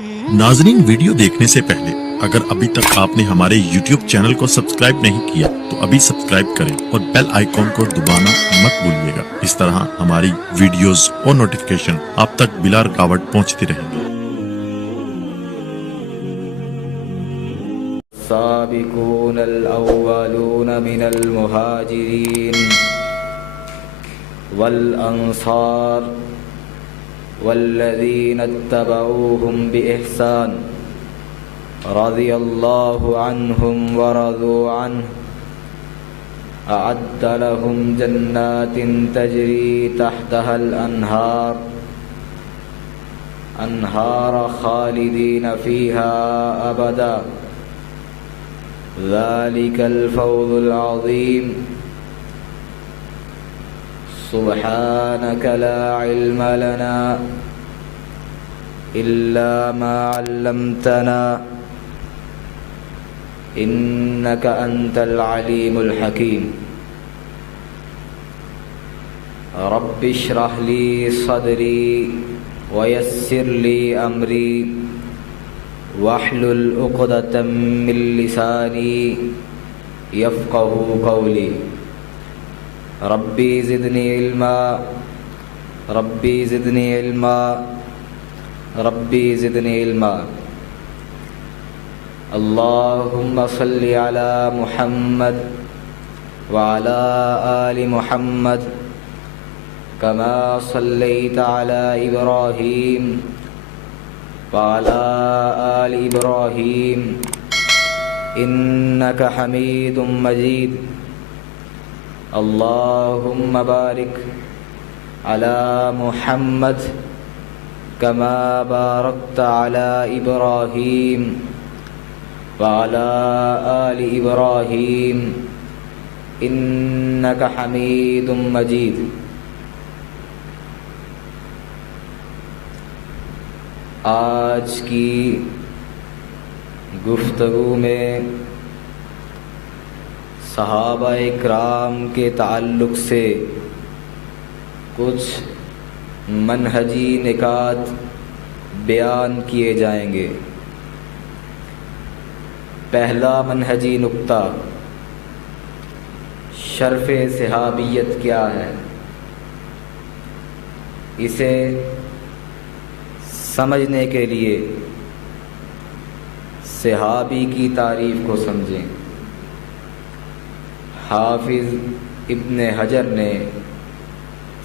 ناظرین، ویڈیو دیکھنے سے پہلے اگر ابھی تک آپ نے ہمارے YouTube چینل کو سبسکرائب نہیں کیا تو ابھی سبسکرائب کریں اور بیل آئیکن کو دبانا مت بھولیے گا۔ اس طرح ہماری ویڈیوز اور نوٹیفیکیشن آپ تک بلا رکاوٹ پہنچتی رہیں گی۔ السابقون الأولون من المهاجرين والأنصار والذين اتبعوهم بإحسان رضي الله عنهم ورضوا عنه أعد لهم جنات تجري تحتها الأنهار خالدين فيها أبدا ذلك الفوز العظيم سبحانك لا علم لنا إلا ما علمتنا إنك أنت العليم الحكيم رب اشرح لي صدري ويسر لي أمري واحلل عقدة من لساني يفقهوا قولي ربي زدني علما ربي زدني علما ربي زدني علما اللهم صل على محمد وعلى آل محمد كما صليت على إبراهيم وعلى آل إبراهيم إنك حميد مجيد اللهم بارك على محمد كما باركت على إبراهيم وعلى آل إبراهيم إنك حميد مجيد۔ آج کی گفتگو میں صحابہ اکرام کے تعلق سے کچھ منہجی نکات بیان کیے جائیں گے۔ پہلا منہجی نکتہ، شرف صحابیت کیا ہے؟ اسے سمجھنے کے لیے صحابی کی تعریف کو سمجھیں۔ حافظ ابن حجر نے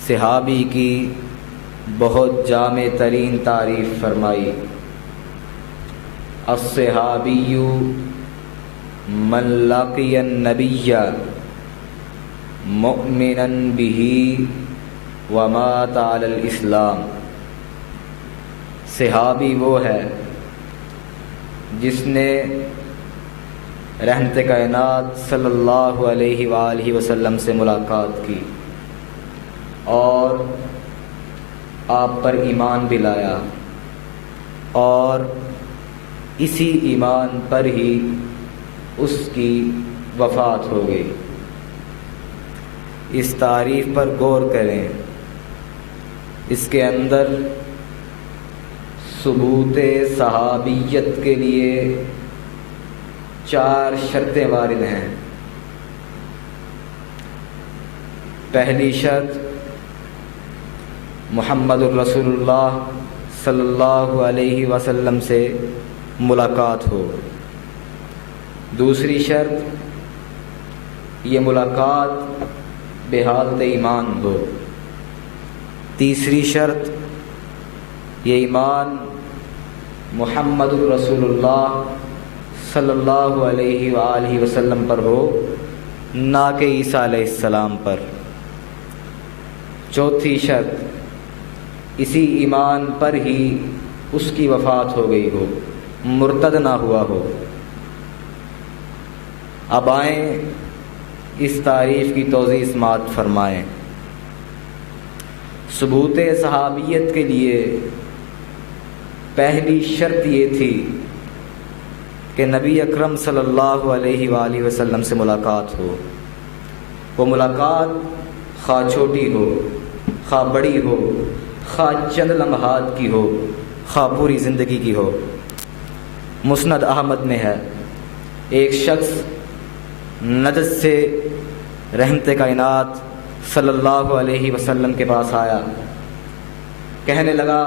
صحابی کی بہت جامع ترین تعریف فرمائی۔ الصحابی من لقی النبی مؤمنا بہ ومات علی الاسلام۔ صحابی وہ ہے جس نے رحمت کائنات صلی اللہ علیہ وآلہ وسلم سے ملاقات کی اور آپ پر ایمان بھی لایا، اور اسی ایمان پر ہی اس کی وفات ہو گئی۔ اس تعریف پر غور کریں، اس کے اندر ثبوت صحابیت کے لیے 4 شرطیں وارد ہیں۔ پہلی شرط، محمد الرسول اللہ صلی اللہ علیہ وسلم سے ملاقات ہو۔ دوسری شرط، یہ ملاقات بحالت ایمان ہو۔ تیسری شرط، یہ ایمان محمد الرسول اللہ صلی اللہ علیہ وآلہ وسلم پر ہو، نہ کہ عیسیٰ علیہ السلام پر۔ چوتھی شرط، اسی ایمان پر ہی اس کی وفات ہو گئی ہو، مرتد نہ ہوا ہو۔ اب آئیں اس تعریف کی توضیح سماعت فرمائیں۔ ثبوت صحابیت کے لیے پہلی شرط یہ تھی کہ نبی اکرم صلی اللہ علیہ وآلہ وسلم سے ملاقات ہو۔ وہ ملاقات خواہ چھوٹی ہو، خواہ بڑی ہو، خواہ چند لمحات کی ہو، خواہ پوری زندگی کی ہو۔ مسند احمد میں ہے، ایک شخص نجد سے رحمت کائنات صلی اللہ علیہ وسلم کے پاس آیا، کہنے لگا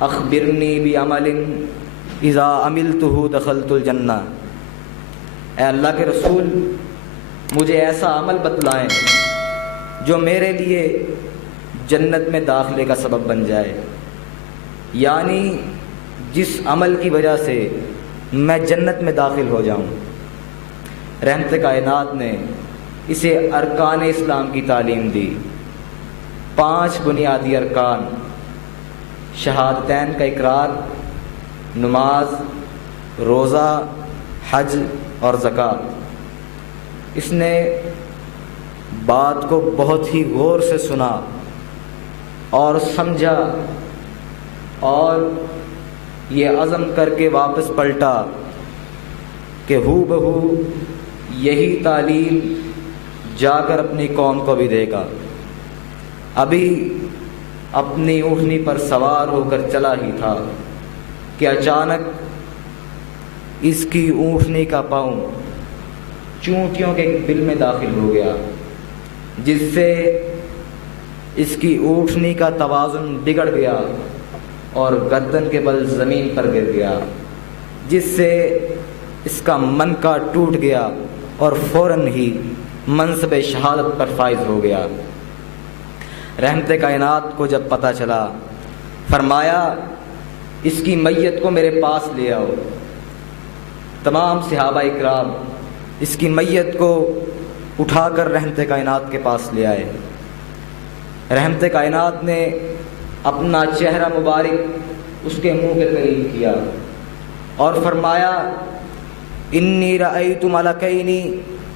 اخبرنی بعمل اذا عملتہ دخلت الجنہ، اے اللہ کے رسول مجھے ایسا عمل بتلائیں جو میرے لیے جنت میں داخلے کا سبب بن جائے، یعنی جس عمل کی وجہ سے میں جنت میں داخل ہو جاؤں۔ رحمت کائنات نے اسے ارکان اسلام کی تعلیم دی، 5 بنیادی ارکان، شہادتین کا اقرار، نماز، روزہ، حج اور زکوٰۃ۔ اس نے بات کو بہت ہی غور سے سنا اور سمجھا اور یہ عزم کر کے واپس پلٹا کہ ہو بہو یہی تعلیم جا کر اپنی قوم کو بھی دے گا۔ ابھی اپنی اونٹنی پر سوار ہو کر چلا ہی تھا کہ اچانک اس کی اونٹنی کا پاؤں چونٹیوں کے بل میں داخل ہو گیا، جس سے اس کی اونٹنی کا توازن بگڑ گیا اور گردن کے بل زمین پر گر گیا، جس سے اس کا منکا ٹوٹ گیا اور فوراً ہی منصب شہادت پر فائز ہو گیا۔ رحمت کائنات کو جب پتہ چلا، فرمایا اس کی میت کو میرے پاس لے آؤ۔ تمام صحابہ اکرام اس کی میت کو اٹھا کر رحمت کائنات کے پاس لے آئے۔ رحمت کائنات نے اپنا چہرہ مبارک اس کے منہ کے قریب کیا اور فرمایا انی رأیت ملکین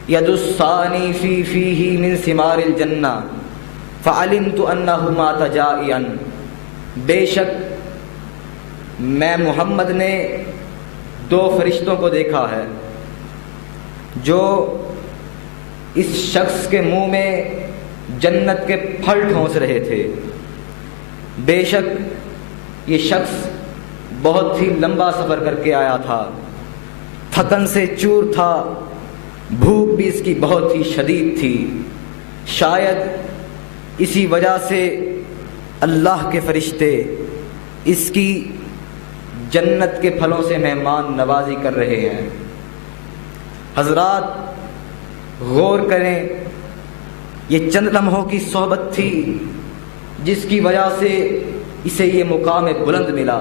یدسانی فی فیہ من ثمار الجنہ فعلمت انہما تجائعان، بے شک میں محمد نے 2 فرشتوں کو دیکھا ہے جو اس شخص کے منہ میں جنت کے پھل ٹھونس رہے تھے۔ بے شک یہ شخص بہت ہی لمبا سفر کر کے آیا تھا، تھکن سے چور تھا، بھوک بھی اس کی بہت ہی شدید تھی، شاید اسی وجہ سے اللہ کے فرشتے اس کی جنت کے پھلوں سے مہمان نوازی کر رہے ہیں۔ حضرات غور کریں، یہ چند لمحوں کی صحبت تھی جس کی وجہ سے اسے یہ مقام بلند ملا،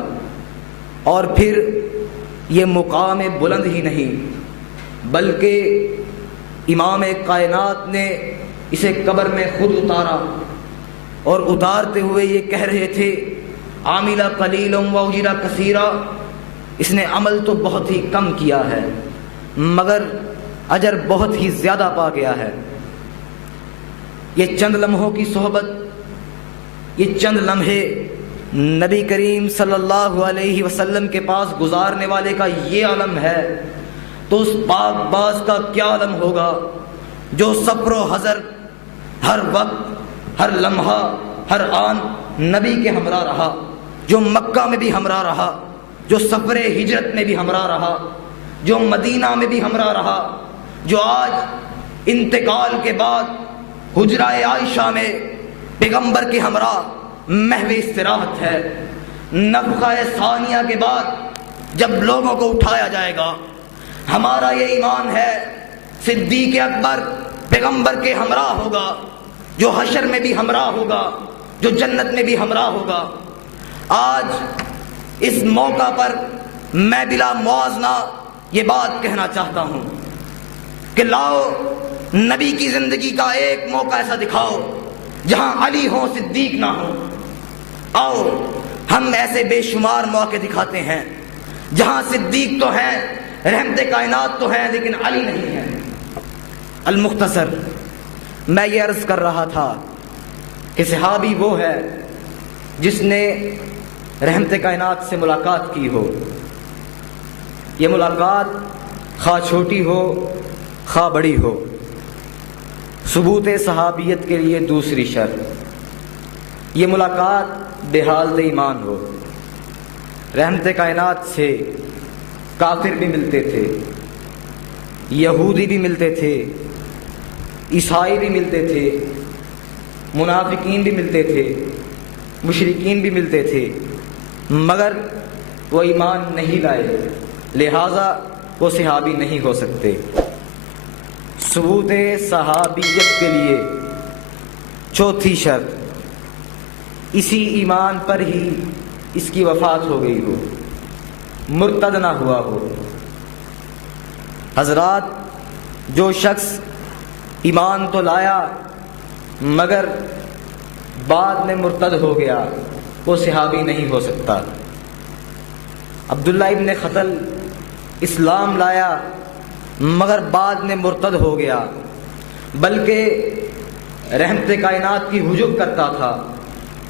اور پھر یہ مقام بلند ہی نہیں بلکہ امام کائنات نے اسے قبر میں خود اتارا، اور اتارتے ہوئے یہ کہہ رہے تھے عاملہ قلیل و اجرا کثیرا، اس نے عمل تو بہت ہی کم کیا ہے مگر اجر بہت ہی زیادہ پا گیا ہے۔ یہ چند لمحوں کی صحبت، یہ چند لمحے نبی کریم صلی اللہ علیہ وسلم کے پاس گزارنے والے کا یہ عالم ہے، تو اس پاک باز کا کیا عالم ہوگا جو سفر و حضر ہر وقت، ہر لمحہ، ہر آن نبی کے ہمراہ رہا، جو مکہ میں بھی ہمراہ رہا، جو سفر ہجرت میں بھی ہمراہ رہا، جو مدینہ میں بھی ہمراہ رہا، جو آج انتقال کے بعد حجرہ عائشہ میں پیغمبر کے ہمراہ محو استراحت ہے۔ نفخہ ثانیہ کے بعد جب لوگوں کو اٹھایا جائے گا، ہمارا یہ ایمان ہے صدیق اکبر پیغمبر کے ہمراہ ہوگا، جو حشر میں بھی ہمراہ ہوگا، جو جنت میں بھی ہمراہ ہوگا۔ آج اس موقع پر میں بلا موازنہ یہ بات کہنا چاہتا ہوں کہ لاؤ نبی کی زندگی کا ایک موقع ایسا دکھاؤ جہاں علی ہوں صدیق نہ ہوں۔ آؤ ہم ایسے بے شمار موقع دکھاتے ہیں جہاں صدیق تو ہیں، رحمت کائنات تو ہیں، لیکن علی نہیں ہے۔ المختصر میں یہ عرض کر رہا تھا کہ صحابی وہ ہے جس نے رحمت کائنات سے ملاقات کی ہو۔ یہ ملاقات خواہ چھوٹی ہو خواہ بڑی ہو، ثبوت صحابیت کے لیے دوسری شرط، یہ ملاقات بے حالت ایمان ہو۔ رحمت کائنات سے کافر بھی ملتے تھے، یہودی بھی ملتے تھے، عیسائی بھی ملتے تھے، منافقین بھی ملتے تھے، مشرکین بھی ملتے تھے، مگر وہ ایمان نہیں لائے، لہذا وہ صحابی نہیں ہو سکتے۔ ثبوت صحابیت کے لیے چوتھی شرط، اسی ایمان پر ہی اس کی وفات ہو گئی ہو، مرتد نہ ہوا ہو۔ حضرات، جو شخص ایمان تو لایا مگر بعد میں مرتد ہو گیا، وہ صحابی نہیں ہو سکتا۔ عبداللہ ابن خطل اسلام لایا مگر بعد میں مرتد ہو گیا، بلکہ رحمت کائنات کی ہجوم کرتا تھا،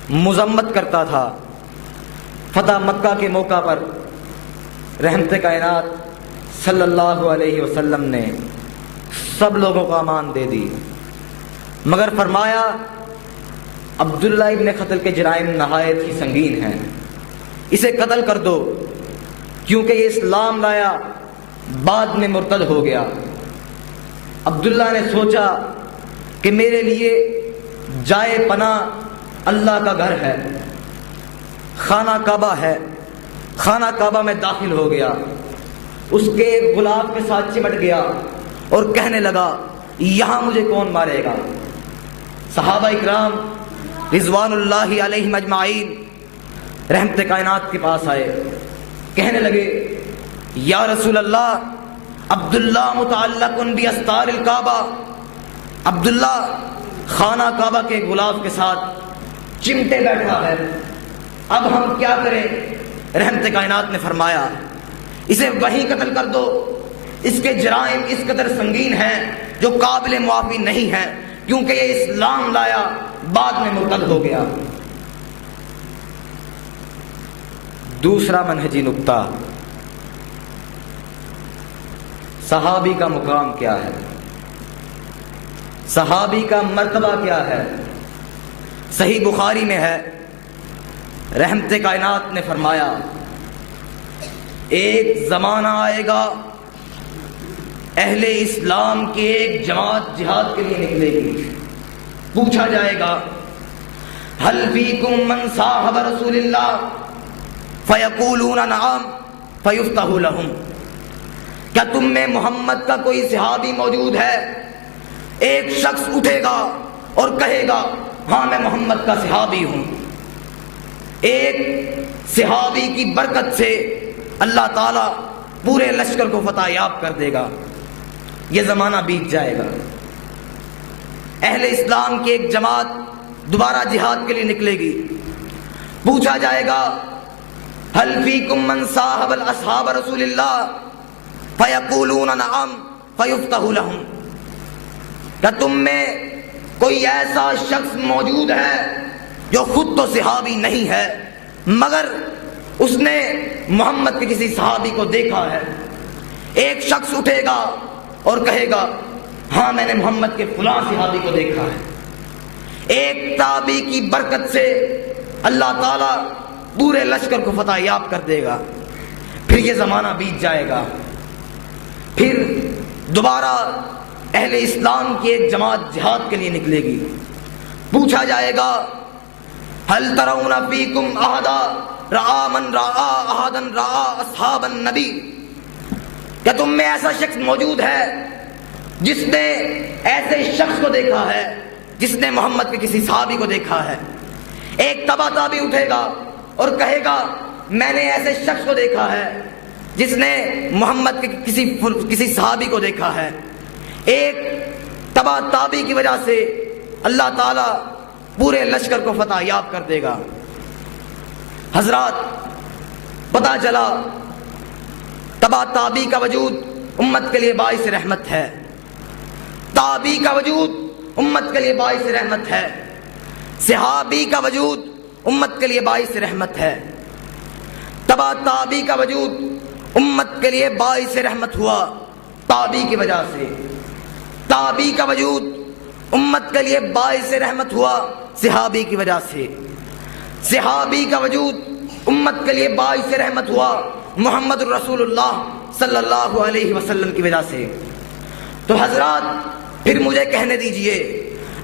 مذمت کرتا تھا۔ فتح مکہ کے موقع پر رحمت کائنات صلی اللہ علیہ وسلم نے سب لوگوں کو امان دے دی، مگر فرمایا عبداللہ ابن خطل کے جرائم نہایت ہی سنگین ہیں، اسے قتل کر دو، کیونکہ یہ اسلام لایا بعد میں مرتد ہو گیا۔ عبداللہ نے سوچا کہ میرے لیے جائے پناہ اللہ کا گھر ہے، خانہ کعبہ ہے، خانہ کعبہ میں داخل ہو گیا، اس کے غلاف کے ساتھ چمٹ گیا اور کہنے لگا یہاں مجھے کون مارے گا۔ صحابہ اکرام رضوان اللہ علیہم اجمعین رحمت کائنات کے پاس آئے، کہنے لگے یا رسول اللہ، عبداللہ متعلق باستار الکعبہ، عبداللہ خانہ کعبہ کے غلاف کے ساتھ چمٹے بیٹھا ہے، اب ہم کیا کریں؟ رحمت کائنات نے فرمایا اسے وہیں قتل کر دو، اس کے جرائم اس قدر سنگین ہیں جو قابل معافی نہیں ہیں، کیونکہ یہ اسلام لایا بعد میں مرتد ہو گیا۔ دوسرا منہجی نقطہ، صحابی کا مقام کیا ہے، صحابی کا مرتبہ کیا ہے؟ صحیح بخاری میں ہے، رحمت کائنات نے فرمایا ایک زمانہ آئے گا اہل اسلام کی ایک جماعت جہاد کے لیے نکلے گی، پوچھا جائے گا هل فیکم من صاحب رسول اللہ فیقولون نعم فیفتح لهم، کیا تم میں محمد کا کوئی صحابی موجود ہے؟ ایک شخص اٹھے گا اور کہے گا ہاں میں محمد کا صحابی ہوں۔ ایک صحابی کی برکت سے اللہ تعالیٰ پورے لشکر کو فتح یاب کر دے گا۔ یہ زمانہ بیت جائے گا، اہل اسلام کی ایک جماعت دوبارہ جہاد کے لیے نکلے گی، پوچھا جائے گا هل فیکم من صاحب اصحاب رسول اللہ فیقولون نعم فیفتح لهم، کیا تم میں کوئی ایسا شخص موجود ہے جو خود تو صحابی نہیں ہے مگر اس نے محمد کے کسی صحابی کو دیکھا ہے؟ ایک شخص اٹھے گا اور کہے گا ہاں میں نے محمد کے فلاں صحابی کو دیکھا ہے۔ ایک تابعی کی برکت سے اللہ تعالیٰ پورے لشکر کو فتح یاب کر دے گا۔ پھر یہ زمانہ بیت جائے گا، پھر دوبارہ اہل اسلام کی ایک جماعت جہاد کے لیے نکلے گی، پوچھا جائے گا هل ترون فیکم احدا رعا من رعا احدا رعا اصحاب النبی، کیا تم میں ایسا شخص موجود ہے جس نے ایسے شخص کو دیکھا ہے جس نے محمد کے کسی صحابی کو دیکھا ہے؟ ایک تبع تابعی اٹھے گا اور کہے گا میں نے ایسے شخص کو دیکھا ہے جس نے محمد کے کسی صحابی کو دیکھا ہے۔ ایک تبع تابعی کی وجہ سے اللہ تعالیٰ پورے لشکر کو فتح یاب کر دے گا۔ حضرات، پتہ چلا تبع تابعی کا وجود امت کے لیے باعث رحمت ہے، تابعی کا وجود امت کے لیے باعث رحمت ہے، صحابی کا وجود امت کے لیے باعث رحمت ہے۔ تبع تابعی کا وجود امت کے لیے باعث رحمت ہوا تابعی کی وجہ سے، تابعی کا وجود امت کے لیے باعث رحمت ہوا صحابی کی وجہ سے، صحابی کا وجود امت کے لیے باعث رحمت ہوا محمد الرسول اللہ صلی اللہ علیہ وسلم کی وجہ سے۔ تو حضرات پھر مجھے کہنے دیجئے،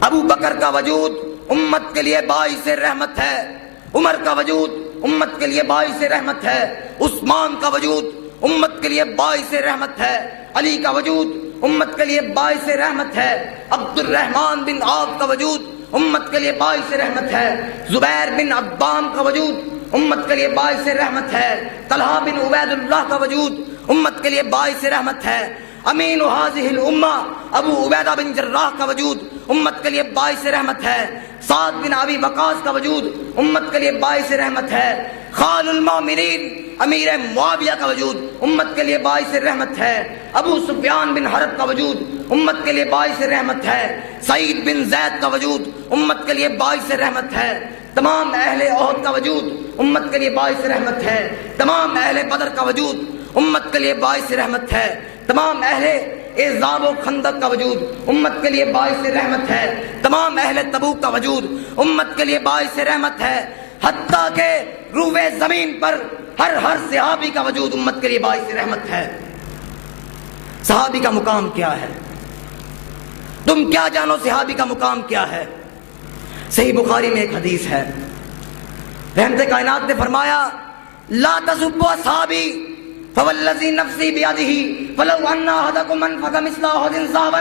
ابو بکر کا وجود امت کے لیے باعث رحمت ہے، عمر کا وجود امت کے لیے باعث رحمت ہے، عثمان کا وجود امت کے لیے باعث رحمت ہے، علی کا وجود امت کے لیے باعث رحمت ہے، عبد الرحمن بن عوف کا وجود امت کے لیے باعث رحمت ہے، زبیر بن عوام کا وجود امت کے لیے باعث رحمت ہے، طلحہ بن عبید اللہ کا وجود امت کے لیے باعث رحمت ہے، امین هذه الامہ ابو عبیدہ بن جراح کا وجود امت کے لیے باعث رحمت ہے، سعد بن ابی وقاص کا وجود امت کے لیے باعث رحمت ہے، خال المؤمنین امیر معاویہ کا وجود امت کے لیے باعث رحمت ہے، ابو سفیان بن حرب کا وجود امت کے لیے باعث رحمت ہے، سعید بن زید کا وجود امت کے لیے باعث رحمت ہے، تمام اہل احد کا وجود امت کے لیے باعث رحمت ہے، تمام اہل بدر کا وجود امت کے لیے باعث رحمت ہے، تمام اہل احزاب و خندق کا وجود امت کے لیے باعث رحمت ہے، تمام اہل تبوک کا وجود امت کے لیے باعث رحمت ہے، حتیٰ کہ روئے زمین پر ہر صحابی کا وجود امت کے لیے باعث رحمت ہے۔ صحابی کا مقام کیا ہے؟ تم کیا جانو صحابی کا مقام کیا ہے؟ صحیح بخاری میں ایک حدیث ہے، رحمت کائنات نے فرمایا لا تسبوا اصحابی فوالذی نفسی بیدہ فلو ان احدکم انفق مثل احد ذهبا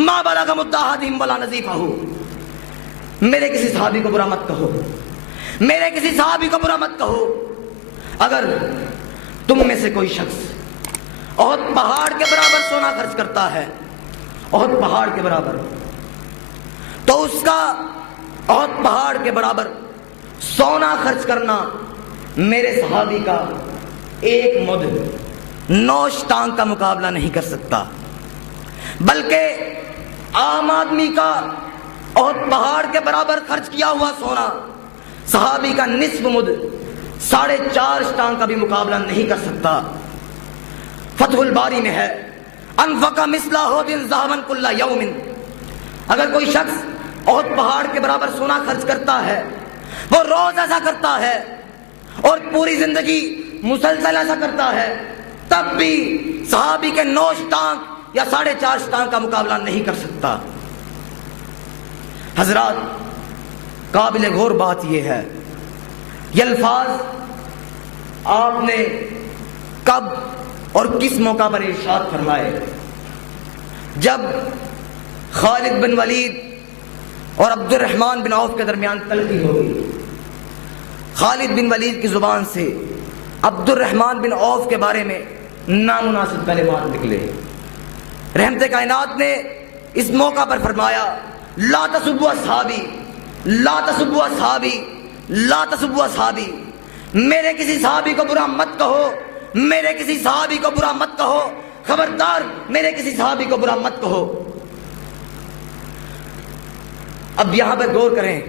ما بلغ مد احدهم ولا نصیفہ۔ میرے کسی صحابی کو برا مت کہو، میرے کسی صحابی کو برا مت کہو۔ اگر تم میں سے کوئی شخص احد پہاڑ کے برابر سونا خرچ کرتا ہے، احد پہاڑ کے برابر، تو اس کا احد پہاڑ کے برابر سونا خرچ کرنا میرے صحابی کا ایک مد 9 ٹانگ کا مقابلہ نہیں کر سکتا، بلکہ عام آدمی کا احد پہاڑ کے برابر خرچ کیا ہوا سونا صحابی کا نصف مد 4.5 ٹانگ کا بھی مقابلہ نہیں کر سکتا۔ فتح الباری میں ہے انفق مثل احد ذهبا كل يوم، اگر کوئی شخص احد پہاڑ کے برابر سونا خرچ کرتا ہے، وہ روز ایسا کرتا ہے اور پوری زندگی مسلسل ایسا کرتا ہے، تب بھی صحابی کے 9 ٹانگ یا 4.5 ٹانگ کا مقابلہ نہیں کر سکتا۔ حضرات قابل غور بات یہ ہے، یہ الفاظ آپ نے کب اور کس موقع پر ارشاد فرمائے؟ جب خالد بن ولید اور عبد الرحمن بن عوف کے درمیان تلخی ہو گئی، خالد بن ولید کی زبان سے عبد الرحمن بن عوف کے بارے میں نامناسب کلمات نکلے۔ رحمت کائنات نے اس موقع پر فرمایا لا تسبوا اصحابی، لا تسبوا اصحابی، لا تسبوا اصحابی، میرے کسی صحابی کو برا مت کہو، میرے کسی صحابی کو برا مت کہو، خبردار میرے کسی صحابی کو برا مت کہو۔ اب یہاں پر غور کریں،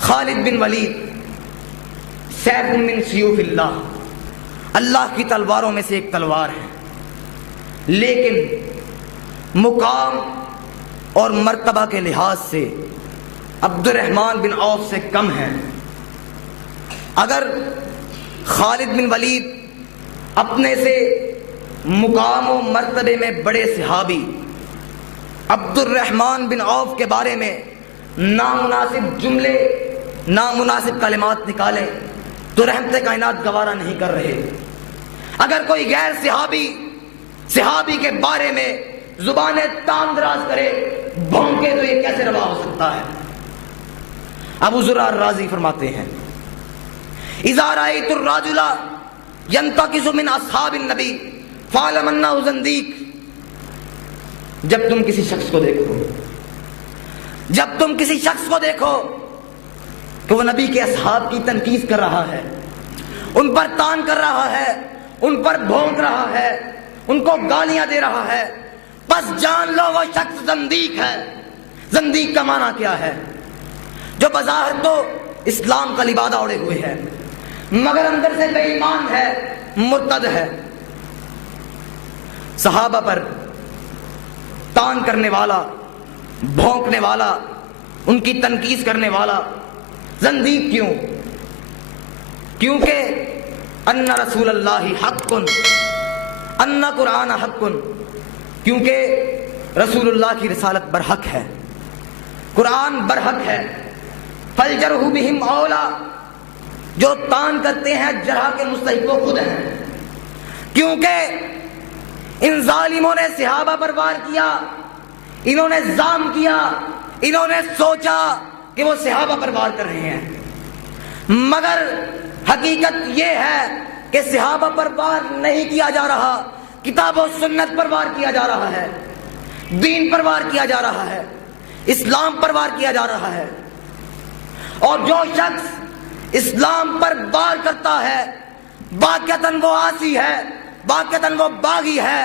خالد بن ولید سیف من سیوف اللہ، اللہ کی تلواروں میں سے ایک تلوار ہے، لیکن مقام اور مرتبہ کے لحاظ سے عبد الرحمن بن عوف سے کم ہے۔ اگر خالد بن ولید اپنے سے مقام و مرتبے میں بڑے صحابی عبد الرحمن بن عوف کے بارے میں نامناسب جملے، نامناسب کلمات نکالیں تو رحمت کائنات گوارا نہیں کر رہے۔ اگر کوئی غیر صحابی کے بارے میں زبانیں تان دراز کرے، بھونکے، تو یہ کیسے روا ہو سکتا ہے؟ ابو زرار رازی فرماتے ہیں اذا رأيت الرجل ينتقص من اصحاب النبی فاعلم انه زندیق، جب تم کسی شخص کو دیکھو، جب تم کسی شخص کو دیکھو کہ وہ نبی کے اصحاب کی تنقید کر رہا ہے، ان پر تان کر رہا ہے، ان پر بھونک رہا ہے، ان کو گالیاں دے رہا ہے، بس جان لو وہ شخص زندیق ہے۔ زندیق کا معنی کیا ہے؟ جو بظاہر تو اسلام کا لبادہ اوڑے ہوئے ہے مگر اندر سے بے ایمان ہے، مرتد ہے۔ صحابہ پر تان کرنے والا، بھونکنے والا، ان کی تنقید کرنے والا زندیق کیوں؟ کیونکہ ان رسول اللہ حق، ان قرآن حق، کیونکہ رسول اللہ کی رسالت برحق ہے، قرآن برحق ہے۔ فالجرح بہم اولا، جو تان کرتے ہیں جرح کے مستحق وہ خود ہیں، کیونکہ ان ظالموں نے صحابہ پر وار کیا، انہوں نے ظلم کیا، انہوں نے سوچا کہ وہ صحابہ پر وار کر رہے ہیں، مگر حقیقت یہ ہے کہ صحابہ پر وار نہیں کیا جا رہا، کتاب و سنت پر وار کیا جا رہا ہے، دین پر وار کیا جا رہا ہے، اسلام پر وار کیا جا رہا ہے۔ اور جو شخص اسلام پر وار کرتا ہے واقعتاً وہ عاصی ہے، واقعتاً وہ باغی ہے،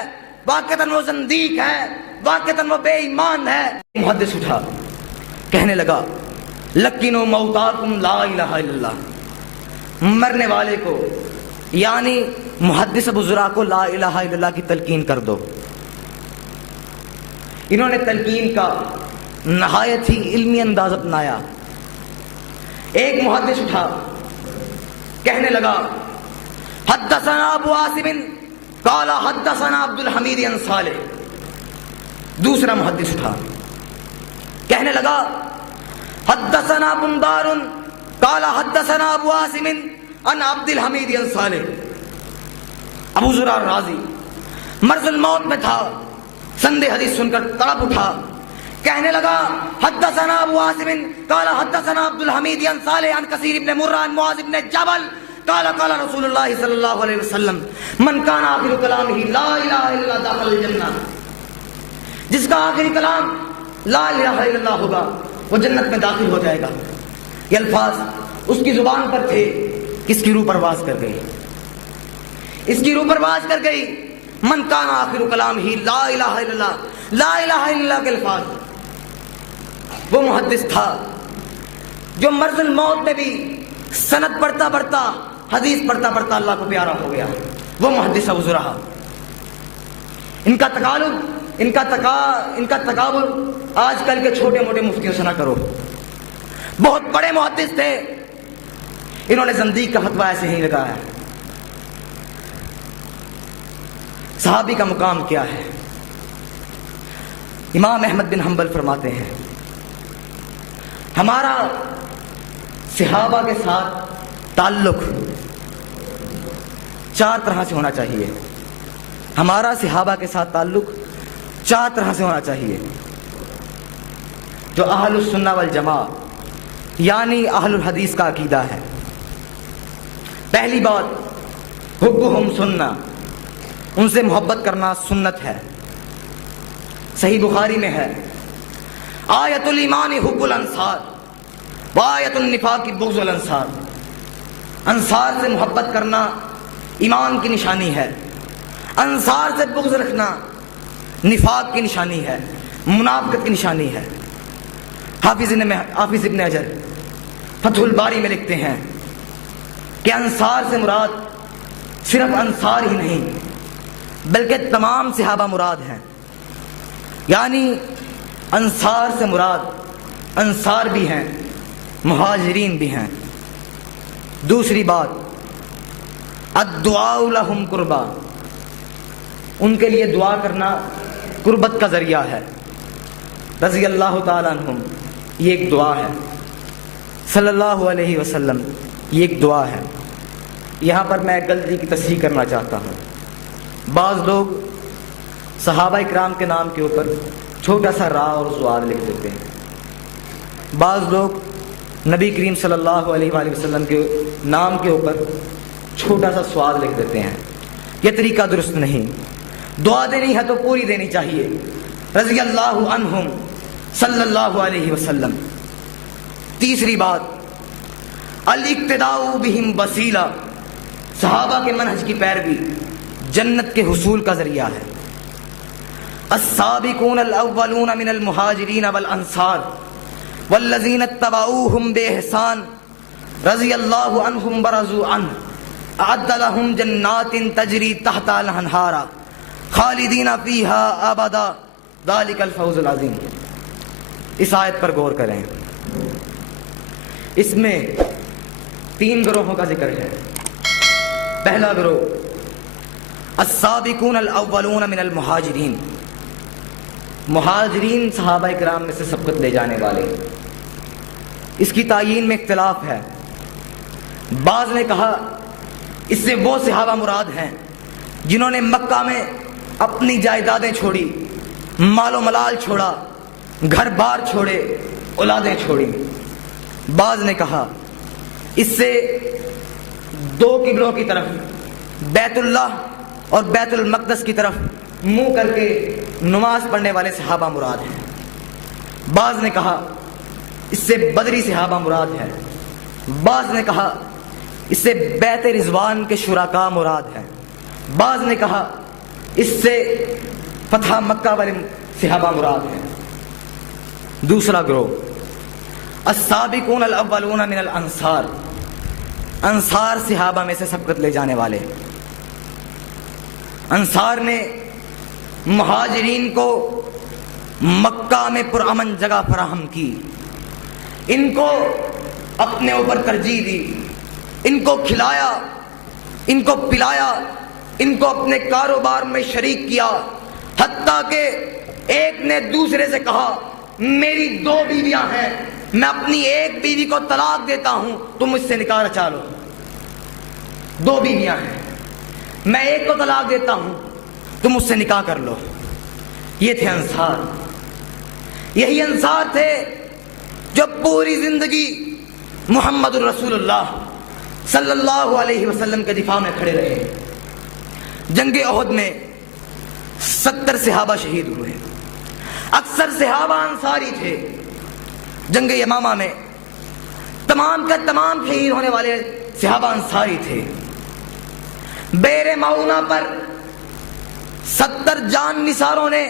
واقعتاً وہ زندیق ہے، واقعتاً وہ بے ایمان ہے۔ محدث اٹھا کہنے لگا لکنوا موتاکم لا الہ الا اللہ، مرنے والے کو یعنی محدث ابو زرع کو لا الہ الا اللہ کی تلقین کر دو۔ انہوں نے تلقین کا نہایت ہی علمی انداز اپنایا۔ ایک محدث اٹھا کہنے لگا حدثنا ابو عاصم قال حدثنا عبد الحمید عن صالح۔ دوسرا محدث اٹھا کہنے لگا حدثنا بندار قال حدثنا ابو عاصم عن عبد الحمید عن صالح۔ ابو زرع رازی مرض الموت میں تھا، سند حدیث سن کر تڑپ اٹھا، کہنے لگا حدثنا ابو عاصم قال حدثنا عبد الحمید عن صالح عن کثیر بن مرہ عن معاذ بن جبل قال قال رسول اللہ صلی اللہ علیہ وسلم من کان آخر کلامہ لا الہ الا اللہ دخل الجنہ، جس کا آخری کلام لا الہ الا اللہ ہوگا وہ جنت میں داخل ہو جائے گا۔ یہ الفاظ اس کی زبان پر تھے، اس کی روح پرواز کر گئی، اس کی روح پرواز کر گئی۔ من کان آخر کلامہ لا الہ الا اللہ، لا الہ الا اللہ کے الفاظ۔ وہ محدث تھا جو مرض الموت میں بھی سند پڑھتا پڑھتا، حدیث پڑھتا پڑھتا اللہ کو پیارا ہو گیا، وہ محدث ابو زرع۔ ان کا تقابل آج کل کے چھوٹے موٹے مفتیوں سے نہ کرو، بہت بڑے محدث تھے، انہوں نے زندیق کا فتویٰ ایسے ہی لگایا۔ صحابی کا مقام کیا ہے؟ امام احمد بن حنبل فرماتے ہیں ہمارا صحابہ کے ساتھ تعلق چار طرح سے ہونا چاہیے، ہمارا صحابہ کے ساتھ تعلق چار طرح سے ہونا چاہیے۔ جو اہل السنہ والجماع یعنی اہل الحدیث کا عقیدہ ہے، پہلی بات حبہم سنہ، ان سے محبت کرنا سنت ہے۔ صحیح بخاری میں ہے آیت الایمان حب الانصار وآیت النفاق بغض الانصار، انصار سے محبت کرنا ایمان کی نشانی ہے، انصار سے بغض رکھنا نفاق کی نشانی ہے، منافقت کی نشانی ہے۔ حافظ ابن حجر فتح الباری میں لکھتے ہیں کہ انصار سے مراد صرف انصار ہی نہیں بلکہ تمام صحابہ مراد ہیں، یعنی انصار سے مراد انصار بھی ہیں، مہاجرین بھی ہیں۔ دوسری بات الدعاء لہم قربا، ان کے لیے دعا کرنا قربت کا ذریعہ ہے۔ رضی اللہ تعالیٰ عنہم یہ ایک دعا ہے، صلی اللہ علیہ وسلم یہ ایک دعا ہے۔ یہاں پر میں ایک غلطی کی تصحیح کرنا چاہتا ہوں۔ بعض لوگ صحابہ اکرام کے نام کے اوپر چھوٹا سا را اور زوار لکھ دیتے ہیں، بعض لوگ نبی کریم صلی اللہ علیہ وآلہ وسلم کے نام کے اوپر چھوٹا سا سواد لکھ دیتے ہیں۔ یہ طریقہ درست نہیں، دعا دینی ہے تو پوری دینی چاہیے۔ رضی اللہ عنہم صلی اللہ علیہ وسلم۔ تیسری بات الاقتداء بہم وسیلہ، صحابہ کے منہج کی پیروی جنت کے حصول کا ذریعہ ہے۔ السابقون الاولون من المہاجرین والانصار والذین اتبعوہم باحسان رضی اللہ عنہم ورضوا عنہ اعد لہم جنات تجری تحت الانہار خالدین فیہا ابدا ذلک الفوز العظیم۔ اس آیت پر غور کریں، اس میں 3 گروہوں کا ذکر ہے. پہلا گروہ السابقون الاولون من المہاجرین، مہاجرین صحابہ کرام میں سے سبقت لے جانے والے. اس کی تعیین میں اختلاف ہے. بعض نے کہا اس سے وہ صحابہ مراد ہیں جنہوں نے مکہ میں اپنی جائیدادیں چھوڑی، مال و ملال چھوڑا، گھر بار چھوڑے، اولادیں چھوڑی. بعض نے کہا اس سے 2 قبلوں کی طرف، بیت اللہ اور بیت المقدس کی طرف منہ کر کے نماز پڑھنے والے صحابہ مراد ہیں. بعض نے کہا اس سے بدری صحابہ مراد ہے. بعض نے کہا اس سے بیت رضوان کے شرکاء مراد ہیں. بعض نے کہا اس سے فتح مکہ والے صحابہ مراد ہیں. دوسرا گروہ السابقون الاولون من الانصار، انصار صحابہ میں سے سبقت لے جانے والے. انصار نے مہاجرین کو مکہ میں پرامن جگہ فراہم کی، ان کو اپنے اوپر ترجیح دی، ان کو کھلایا، ان کو پلایا، ان کو اپنے کاروبار میں شریک کیا. حتیٰ کہ ایک نے دوسرے سے کہا میری 2 بیویاں ہیں، میں اپنی ایک بیوی کو طلاق دیتا ہوں، تم مجھ سے نکاح رچا لو. 2 بیویاں ہیں، میں ایک کو طلاق دیتا ہوں، تم مجھ سے نکاح کر لو. یہ تھے انصار. یہی انصار تھے جو پوری زندگی محمد الرسول اللہ صلی اللہ علیہ وسلم کے دفاع میں کھڑے رہے. جنگ احد میں 70 صحابہ شہید ہوئے. اکثر صحابہ انصاری تھے. جنگ یمامہ میں تمام کا تمام شہید ہونے والے صحابہ انصاری تھے. بیر معونہ پر 70 جان نثاروں نے،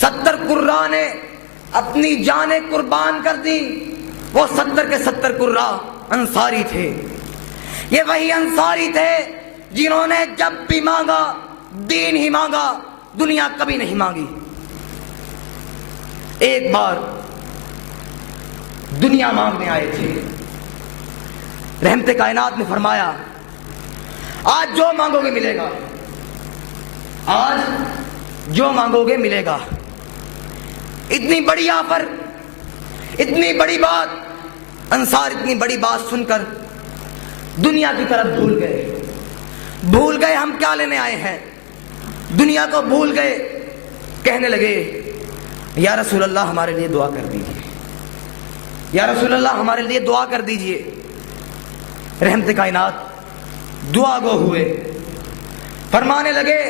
70 قراء نے اپنی جانیں قربان کر دی. وہ 70 کے 70 قراء انصاری تھے. یہ وہی انصاری تھے جنہوں نے جب بھی مانگا دین ہی مانگا، دنیا کبھی نہیں مانگی. ایک بار دنیا مانگنے آئے تھے. رحمت کائنات نے فرمایا آج جو مانگو گے ملے گا، آج جو مانگو گے ملے گا. اتنی بڑی آفر، اتنی بڑی بات، انصار اتنی بڑی بات سن کر دنیا کی طرف بھول گئے ہم کیا لینے آئے ہیں. دنیا کو بھول گئے. کہنے لگے یا رسول اللہ ہمارے لیے دعا کر دیجئے، یا رسول اللہ ہمارے لیے دعا کر دیجئے. رحمت کائنات دعا گو ہوئے، فرمانے لگے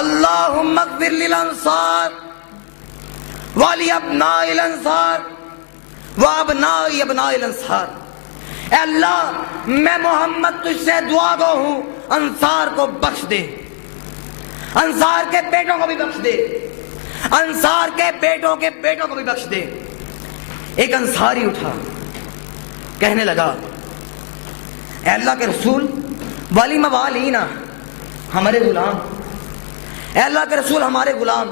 اللہم اغفر للانصار والی ابناء الانصار وابناء ابناء الانصار. اے اللہ میں محمد تجھ سے دعا گو ہوں، انصار کو بخش دے، انصار کے بیٹوں کو بھی بخش دے، انصار کے بیٹوں کو بھی بخش دے. ایک انصاری اٹھا، کہنے لگا اے اللہ کے رسول والی موالینا، ہمارے غلام، اے اللہ کے رسول ہمارے غلام.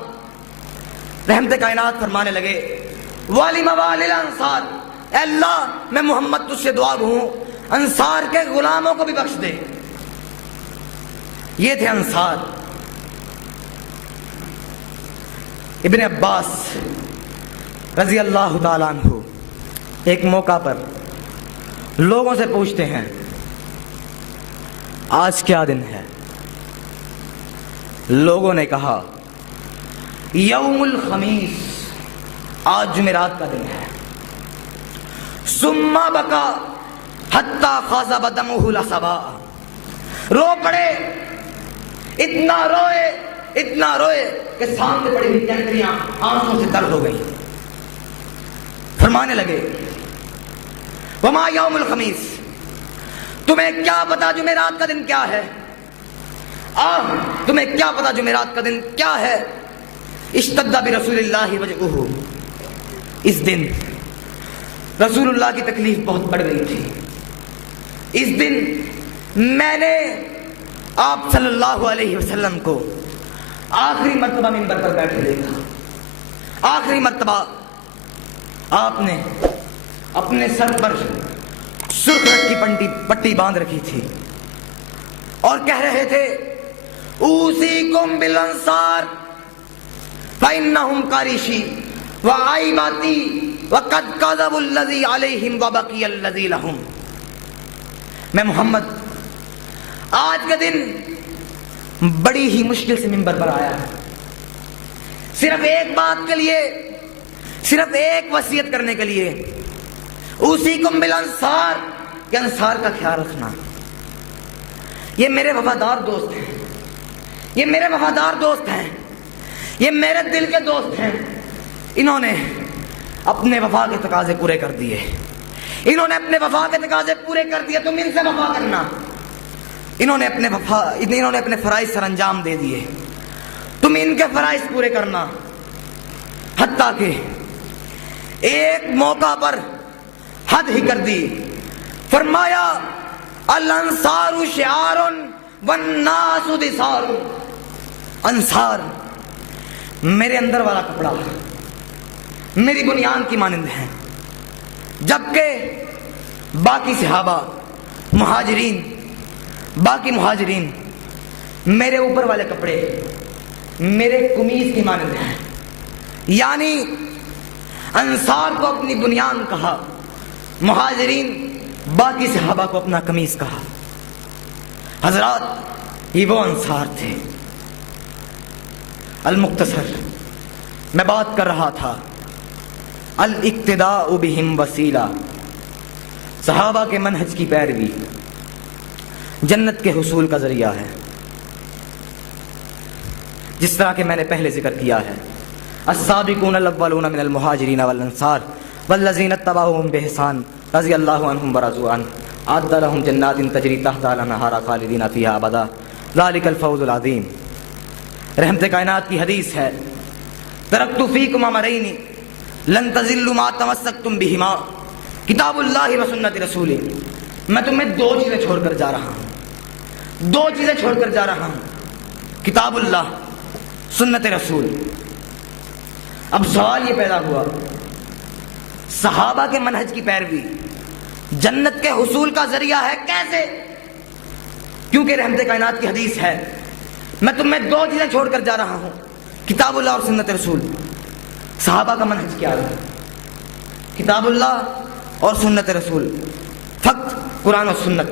رحمت کائنات فرمانے لگے والی موالی الانصار، اے اللہ میں محمد تجھ سے دعا ہوں انصار کے غلاموں کو بھی بخش دے. یہ تھے انصار. ابن عباس رضی اللہ تعالیٰ عنہ ایک موقع پر لوگوں سے پوچھتے ہیں آج کیا دن ہے؟ لوگوں نے کہا یوم الخمیس، آج جمعرات کا دن ہے. ثم بکا حتی خاضب دمہ الصبا، رو پڑے، اتنا روئے کہ سامنے پڑی ہوئی کنکریاں آنکھوں سے تر ہو گئی. فرمانے لگے وما یوم الخمیس، تمہیں کیا پتا جمعرات کا دن کیا ہے؟ تمہیں کیا پتا جمعرات کا دن کیا ہے؟ اشتد برسول اللہ وجعہ، اس دن رسول اللہ کی تکلیف بہت بڑھ گئی تھی. اس دن میں نے آپ صلی اللہ علیہ وسلم کو آخری مرتبہ منبر پر بیٹھے دیکھا. آخری مرتبہ آپ نے اپنے سر پر سرخ رنگ کی پٹی باندھ رکھی تھی اور کہہ رہے تھے اوصیکم بالانصار فانہم قریشی وعیباتی وقد کذبوا الذی علیہم وبقی الذی لہم. میں محمد آج کے دن بڑی ہی مشکل سے منبر پر آیا ہے، صرف ایک بات کے لیے، صرف ایک وصیت کرنے کے لیے، اوصیکم بالانصار، کہ انصار کا خیال رکھنا. یہ میرے وفادار دوست ہیں، یہ میرے وفادار دوست ہیں، یہ میرے دل کے دوست ہیں. انہوں نے اپنے وفا کے تقاضے پورے کر دیے، انہوں نے اپنے وفا کے تقاضے پورے کر دیے. تم ان سے وفا کرنا. انہوں نے اپنے فرائض سر انجام دے دیے، تم ان کے فرائض پورے کرنا. حتیٰ کہ ایک موقع پر حد ہی کر دی، فرمایا الانصار شعار والناس دثار. انصار میرے اندر والا کپڑا، میری بنیاد کی مانند ہے، جبکہ باقی صحابہ باقی مہاجرین میرے اوپر والے کپڑے میرے قمیص کی مانند ہیں. یعنی انصار کو اپنی بنیاد کہا، مہاجرین باقی صحابہ کو اپنا قمیص کہا. حضرات یہ وہ انصار تھے. المختصر میں بات کر رہا تھا الاقتداء بہم وسیلہ، صحابہ کے منہج کی پیروی جنت کے حصول کا ذریعہ ہے. جس طرح کہ میں نے پہلے ذکر کیا ہے، السابقون الاولون من المہاجرین والانصار والذین اتبعوہم بإحسان رضی اللہ عنہم ورضوا عنہ اعد لهم جنات تجری تحتها الانہار خالدین فیہا ابدا ذلک الفوز العظیم. رحمت کائنات کی حدیث ہے، ترکت فیکم امرین لن تضلوا ما تمسکتم بہما کتاب اللہ و سنت رسول. میں تمہیں دو چیزیں چھوڑ کر جا رہا ہوں، دو چیزیں چھوڑ کر جا رہا ہوں، کتاب اللہ، سنت رسول. اب سوال یہ پیدا ہوا، صحابہ کے منہج کی پیروی جنت کے حصول کا ذریعہ ہے، کیسے؟ کیونکہ رحمت کائنات کی حدیث ہے، میں تمہیں دو چیزیں چھوڑ کر جا رہا ہوں، کتاب اللہ اور سنت رسول. صحابہ کا منہج کیا ہے؟ کتاب اللہ اور سنت رسول، فقط قرآن و سنت.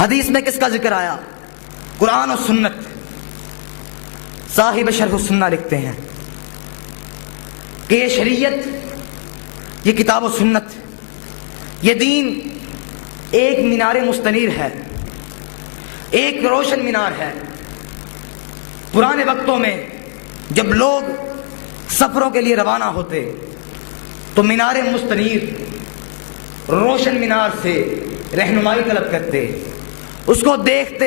حدیث میں کس کا ذکر آیا؟ قرآن و سنت. صاحب شرح السنہ لکھتے ہیں کہ یہ شریعت، یہ کتاب و سنت، یہ دین ایک مینار مستنیر ہے، ایک روشن مینار ہے. پرانے وقتوں میں جب لوگ سفروں کے لیے روانہ ہوتے تو مینار مستنیر، روشن مینار سے رہنمائی طلب کرتے، اس کو دیکھتے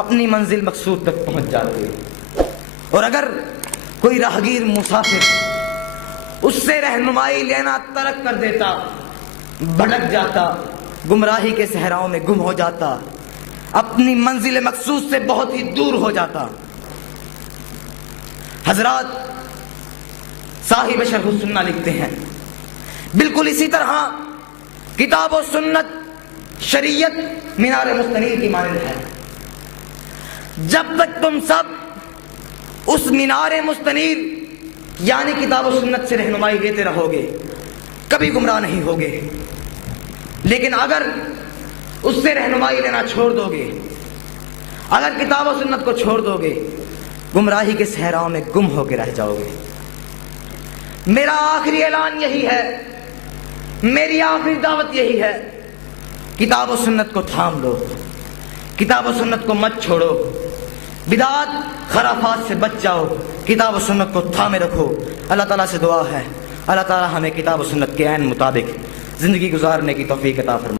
اپنی منزل مقصود تک پہنچ جاتے. اور اگر کوئی راہگیر مسافر اس سے رہنمائی لینا ترک کر دیتا، بھٹک جاتا، گمراہی کے صحراؤں میں گم ہو جاتا، اپنی منزل مقصود سے بہت ہی دور ہو جاتا. حضرات صاحب شرح السنہ لکھتے ہیں بالکل اسی طرح کتاب و سنت شریعت مینار مستنیر کی مانند ہے. جب تک تم سب اس مینار مستنیر یعنی کتاب و سنت سے رہنمائی لیتے رہو گے کبھی گمراہ نہیں ہوگے. لیکن اگر اس سے رہنمائی لینا چھوڑ دو گے، اگر کتاب و سنت کو چھوڑ دو گے، گمراہی کے صحراؤں میں گم ہو کے رہ جاؤ گے. میرا آخری اعلان یہی ہے، میری آخری دعوت یہی ہے، کتاب و سنت کو تھام لو، کتاب و سنت کو مت چھوڑو، بدعات خرافات سے بچ جاؤ، کتاب و سنت کو تھامے رکھو. اللہ تعالیٰ سے دعا ہے اللہ تعالیٰ ہمیں کتاب و سنت کے عین مطابق زندگی گزارنے کی توفیق عطا فرمائے.